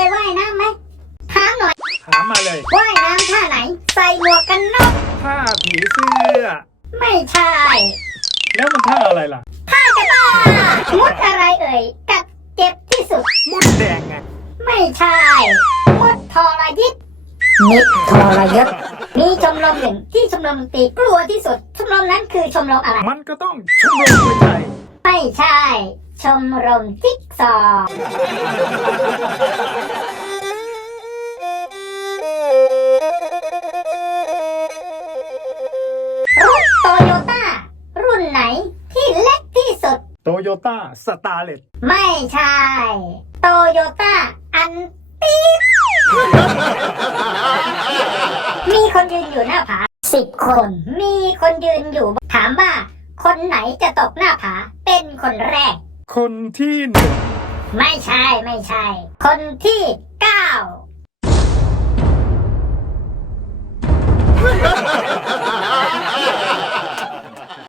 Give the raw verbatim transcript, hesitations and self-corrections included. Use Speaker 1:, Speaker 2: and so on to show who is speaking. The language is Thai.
Speaker 1: ว่ายน้ำไหมถามหน่อย
Speaker 2: ถามมาเลย
Speaker 1: ว่ายน้ำท่าไหนใส่หมวกกันน็อก
Speaker 2: ท่าผีเสื้อ
Speaker 1: ไม่ใช่
Speaker 2: แล้วมันท่าอะไรล่ะ
Speaker 1: ท่าจะบ้ามุดอะไรเอ่ยกัดเจ็บที่สุด
Speaker 2: มุดแดงไง
Speaker 1: ไม่ใช่มุดทรยิตนิดทรยศมีชมรมหนึ่งที่ชมรมดนตรีกลัวที่สุดชมรมนั้นคือชมรมอะไร
Speaker 2: มันก็ต้องชมรมมวยไทย
Speaker 1: ไม่ใช่ชมรมจิ๊กซอว์รถโตโยต้ารุ่นไหนที่เล็กที่สุด
Speaker 2: โตโยต้าสตาร์เลต
Speaker 1: ไม่ใช่โตโยต้าอันตีมีคนยืนอยู่หน้าผาสิบคนมีคนยืนอยู่ถามว่าคนไหนจะตกหน้าผาเป็นคนแรก
Speaker 2: คนที่หนึ่ง
Speaker 1: ไม่ใช่ไม่ใช่คนที่เก้า